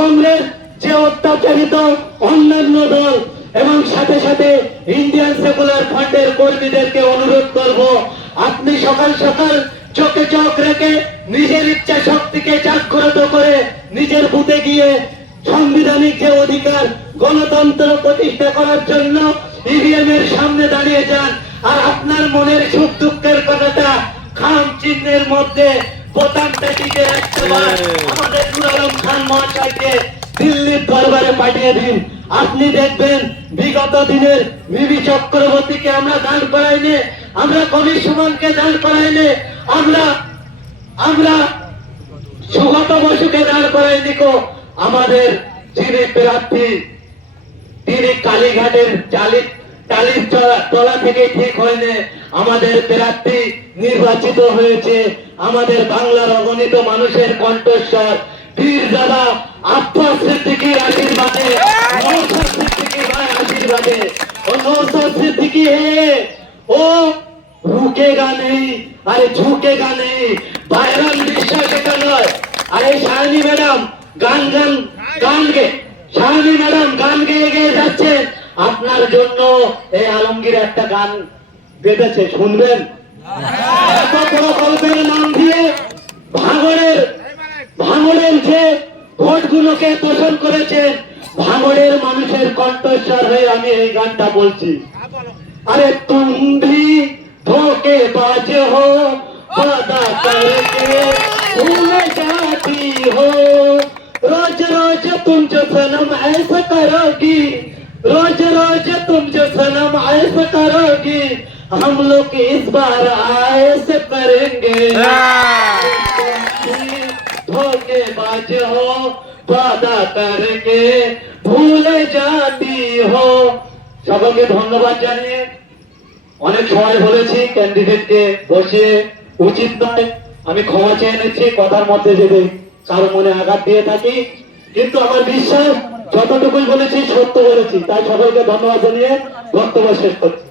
কংগ্রেস যে অত্যাচারিত অন্যান্য দল এবং সাথে সাথে ইন্ডিয়ান সেকুলার ফ্রন্টের কর্মীদেরকে অনুরোধ করব, আপনি সকাল সকাল চোখে চোখ রেখে নিজের ইচ্ছা শক্তিকে জাগ্রত করে নিজের বুথে গিয়ে সাংবিধানিক যে অধিকার গণতন্ত্র প্রতিষ্ঠা করার জন্য ইভিএম এর সামনে দাঁড়িয়ে যান। আর আপনার মনের সুখ দুঃখের কথাটা খাম চিহ্নের মধ্যে বোতামটা টিপে একবার আমাদের নূর আলম খান মহাশয়কে দিল্লির দরবারে পাঠিয়ে দিন। আপনি দেখবেন বিগত দিনের ভিবি চক্রবর্তীকে আমরা দাঁড় করাইনি, আমরা কবি সুমনকে দাঁড় করাইনি, আমরা সুগত বসুকে দাঁড় করাইনি। আমাদের যিনি প্রার্থী তিনি কালীঘাটের টালির তলা থেকে ঠিক হয়নি, আমাদের প্রার্থী নির্বাচিত হয়েছে আমাদের বাংলার অগণিত মানুষের কণ্ঠস্বর পীরজাদা আব্বাস সিদ্দিকীর আশীর্বাদে, নওশাদ সিদ্দিকী ভাই আশীর্বাদে। ও নওশাদ সিদ্দিকী হে ও রুকেগা নেই, আরে ঝুঁকেগা নেই। বাইরাম বিশ্বাস এটা নয়। আরে শায়নি ম্যাডাম শায়নি ম্যাডাম গান গেয়ে যাচ্ছে আপনার জন্য। এই আলমগীর একটা গান বেঁধেছে, শুনবেন? এত বড় গল্পের নাম দিয়ে ভাঙড়ের যে ভোটগুলোকে তোষণ করেছেন, ভাঙড়ের মানুষের কণ্ঠস্বর হয়ে আমি এই গানটা বলছি। अरे तुम भी धोखेबाज हो, वादा करके भूल जाती हो, रोज रोज तुम जो सनम ऐसा करोगी, रोज रोज तुम जो सनम ऐसा करोगी, हम लोग इस बार ऐसे करेंगे। धोखेबाज हो, वादा करके भूल जाती हो। সকলকে ধন্যবাদ জানিয়ে অনেক সময় বলেছি ক্যান্ডিডেটকে বসিয়ে উচিত নয়, আমি ক্ষমা চেয়ে নিচ্ছি কথার মধ্যে যদি কারো মনে আঘাত দিয়ে থাকি, কিন্তু আমার বিশ্বাস যতটুকুই বলেছি সত্য বলেছি। তাই সকলকে ধন্যবাদ জানিয়ে বক্তব্য শেষ করছি।